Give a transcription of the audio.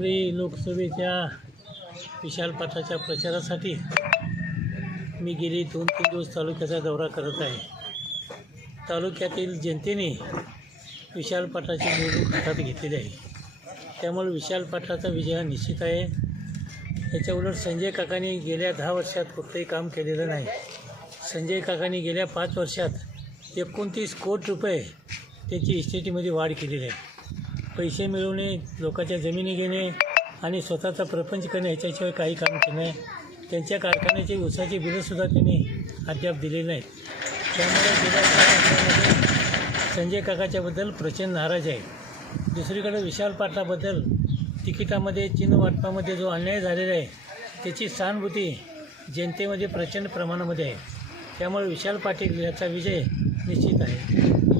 लोकसभेच्या विशाल पाठाच्या प्रचारासाठी मी गेली दोन तीन दिवस तालुक्याचा दौरा करत आहे. तालुक्यातील जनतेने विशाल पाठाची निवडणूक हातात घेतलेली आहे. त्यामुळे विशाल पाठाचा विजय हा निश्चित आहे. याच्या उलट संजय काकांनी गेल्या दहा वर्षात कुठलंही काम केलेलं नाही. संजय काकांनी गेल्या पाच वर्षात एकोणतीस कोटी रुपये त्याची इस्टेटीमध्ये वाढ केलेली आहे. पैसे मिळवणे लोकांच्या जमिनी घेणे आणि स्वतःचा प्रपंच करणे ह्याच्याशिवाय काही काम केलं नाही त्यांच्या कारखान्याची उसाची बिलंसुद्धा त्यांनी अद्याप दिलेली नाहीत. त्यामुळे गेल्या संजय काकाच्याबद्दल प्रचंड नाराज आहे. दुसरीकडे विशाल पाटलाबद्दल तिकिटामध्ये चिन्ह वाटपामध्ये जो अन्याय झालेला आहे त्याची सहानुभूती जनतेमध्ये प्रचंड प्रमाणामध्ये आहे. त्यामुळे विशाल पाटील याचा विजय निश्चित आहे.